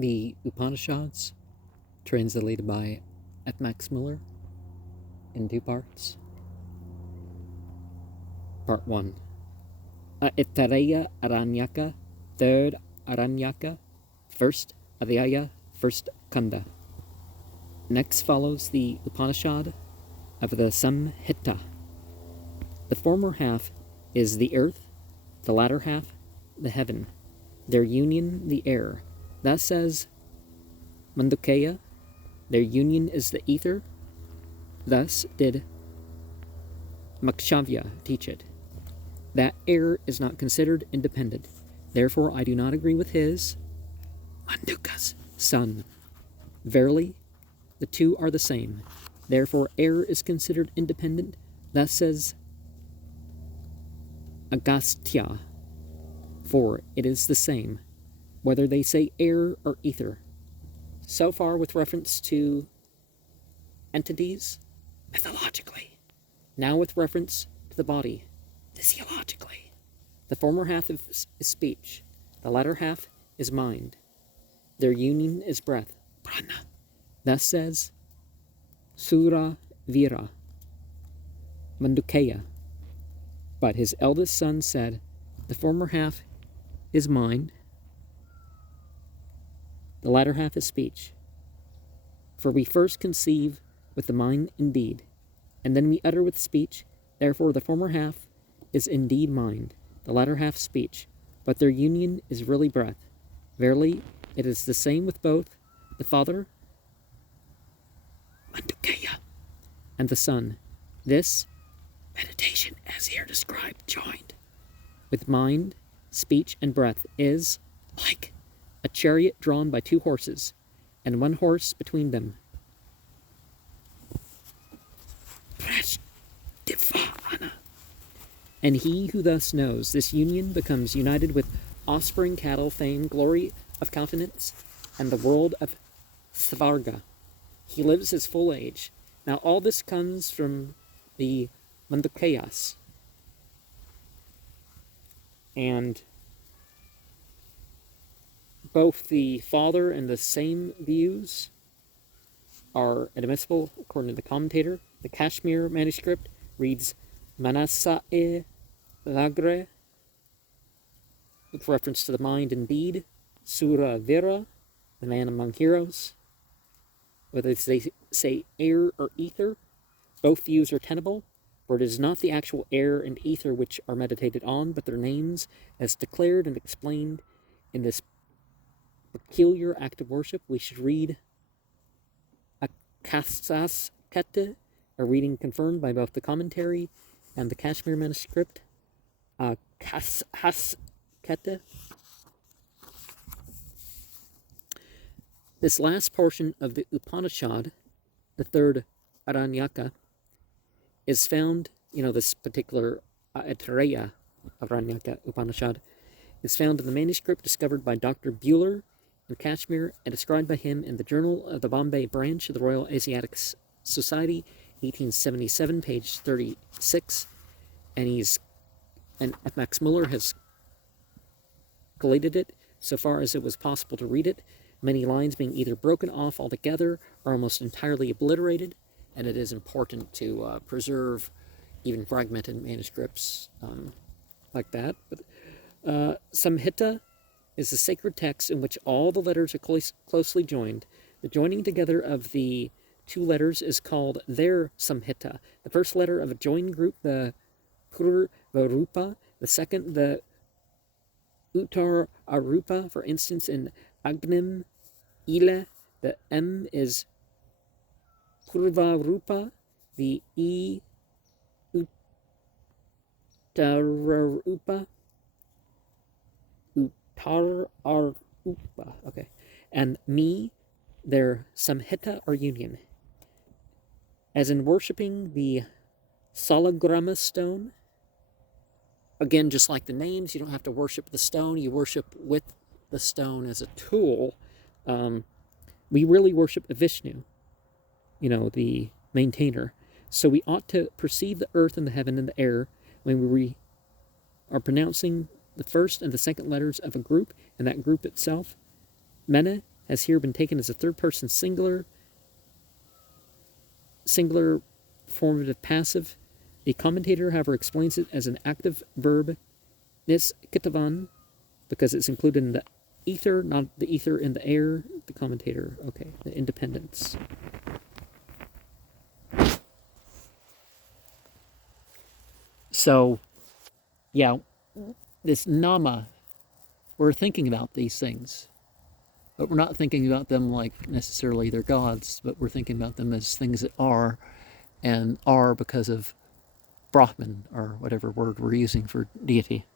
The Upanishads, translated by Muller, in two parts. Part 1. Aitareya Aranyaka 3.1.1, first Adhyaya, first Kanda. Next follows the Upanishad of the Samhita. The former half is the earth, the latter half the heaven, their union the air. Thus says Mandukya, their union is the ether. Thus did Makshavya teach it. That air is not considered independent. Therefore I do not agree with his, Manduka's son. Verily, the two are the same. Therefore air is considered independent. Thus says Agastya, for it is the same, whether they say air or ether. So far with reference to entities, mythologically. Now with reference to the body, physiologically. The former half is speech, the latter half is mind. Their union is breath, prana. Thus says Sura Vira Mandukya. But his eldest son said, the former half is mind, the latter half is speech. For we first conceive with the mind indeed, and then we utter with speech. Therefore the former half is indeed mind, the latter half speech, but their union is really breath. Verily, it is the same with both the Father, Mandukya, and the Son. This meditation, as here described, joined with mind, speech, and breath, is like a chariot drawn by two horses, and one horse between them. And he who thus knows this union becomes united with offspring, cattle, fame, glory of countenance, and the world of Svarga. He lives his full age. Now all this comes from the Mandukyas. And both the father and the same views are admissible according to the commentator. The Kashmir manuscript reads Manasae Lagre, with reference to the mind indeed. Sura Vira, the man among heroes. Whether they say air or ether, both views are tenable, for it is not the actual air and ether which are meditated on, but their names, as declared and explained in this peculiar act of worship. We should read Akasas Kete, a reading confirmed by both the commentary and the Kashmir manuscript. Akasas Kete. This last portion of the Upanishad, the third Aranyaka, is found, this particular Aitareya Aranyaka Upanishad, is found in the manuscript discovered by Dr. Muller in Kashmir and described by him in the Journal of the Bombay Branch of the Royal Asiatic Society, 1877, page 36. And F. Muller has collated it so far as it was possible to read it, many lines being either broken off altogether or almost entirely obliterated, and it is important to preserve even fragmented manuscripts like that. But Samhita is a sacred text in which all the letters are closely joined. The joining together of the two letters is called their Samhita. The first letter of a joined group, the Purvarupa, the second, the Uttararupa. For instance, in Agnim Ila, the M is Purvarupa, the E Uttararupa, okay, and me, their Samhita or union. As in worshipping the Salagrama stone, again, just like the names, you don't have to worship the stone, you worship with the stone as a tool. We really worship Vishnu, the maintainer. So we ought to perceive the earth and the heaven and the air when we are pronouncing the first and the second letters of a group, and that group itself, Mene, has here been taken as a third-person singular formative passive. The commentator, however, explains it as an active verb, niskitavan, because it's included in the ether, not the ether in the air. The commentator, okay, the independence. So, yeah, this nama, we're thinking about these things, but we're not thinking about them like necessarily they're gods, but we're thinking about them as things that are, and are because of Brahman, or whatever word we're using for deity.